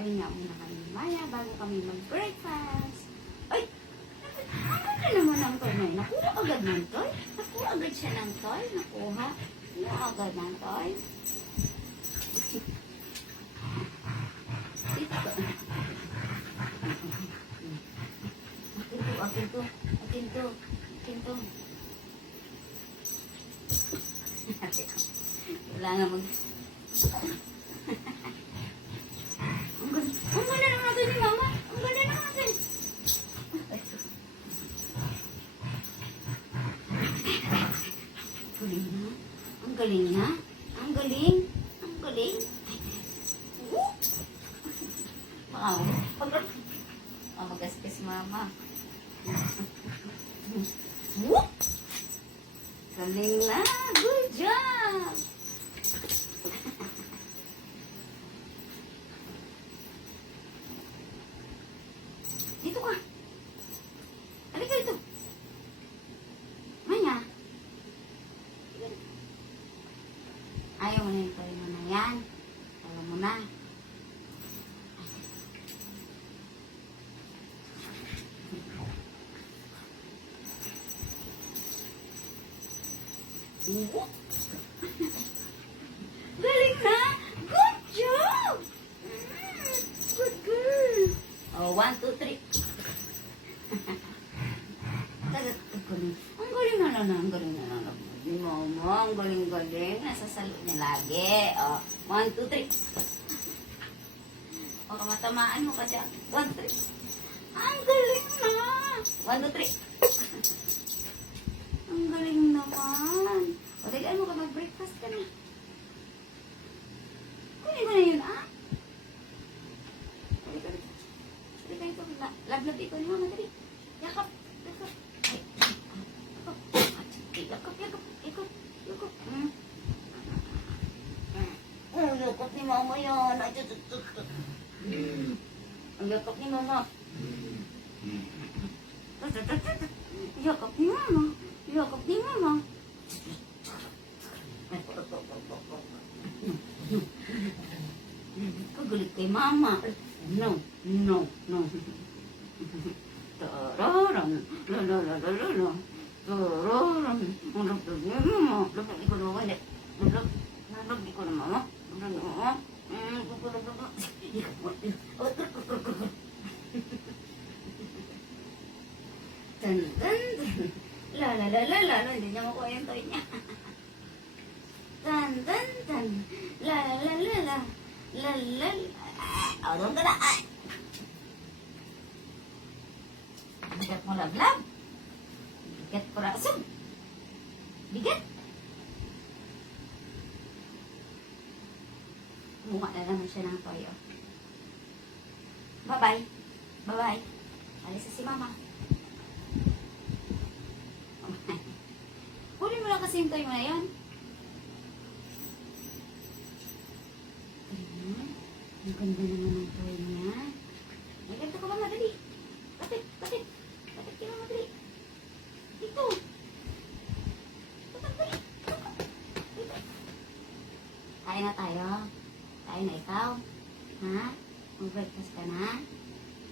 Pahinga muna kami maya bago kami mag-breakfast. Ay! Ano na naman ang toy na yun? Nakuha agad ng toy? Nakuha agad siya ng toy? Nakuha? Nakuha agad ng toy? Dito ka. Akin to. Kailangan mag... Ang ganda naman natin ni Mama. Ang ganda naman natin. Galing na. Ang galing na. Ang galing. Ang galing. Baka magasgas Mama. Galing na. Good job. Dito ka. Halika dito. Maya. Ayaw mo na yung toy mo na yan. Ayaw mo na. Galing na. Good job. Good girl. Oh, 1, 2, 3. Ang galing na lang. Ang galing na lang. Di mo. Ang galing-galing. Nasasalo niya lagi. Oh, 1, 2, 3. Baka matamaan mo kasi. 1, 3. Ang galing na. 1, 2, 3. Ang galing naman. O, tagaan mo ka mag-breakfast ka na. Kunin mo na yun, ah? Halika ito. Lablab ito ni Mama. Dali. Yakap. Ay. Yakap. Yakap. Yakap ni Mama yan. Ang yakap ni Mama. Yakap ni Mama. Yakap ni Mama. Kagalit kay Mama. No. Tararam. La. Tararam. Ang lapag ni Mama. Lapag ikaw na Mama. Lapag ikaw na Mama. Lapag ni Mama. Tan. La. Hindi niya makuha yung toy niya. Tan. La. Doon ka na. Bigat mo lablab. Bigat ko rasog. Bigat. Bunga na naman siya ng toy. Bye-bye. Alis na si Mama. Kunin mo lang kasi yung toy mo na yun. Ang ganda naman ng toy niya. Ay, ganito ka ba madali? Kapit ka ba madali? Dito. Dito. Kain na tayo. Kain na ikaw. Ha? Mag-breakfast ka na?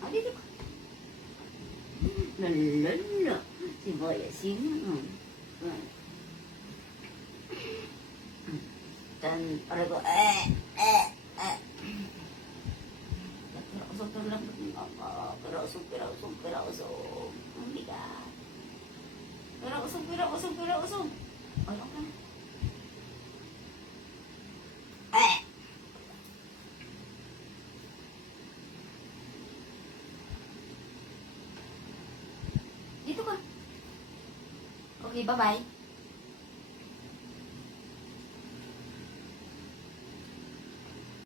O, dito ka. Lalala. Si Boya, sino? Dan, para ko, Pirausog. Ang bigat. Pirausog. Ayaw ka na. Dito ka. Okay, bye-bye.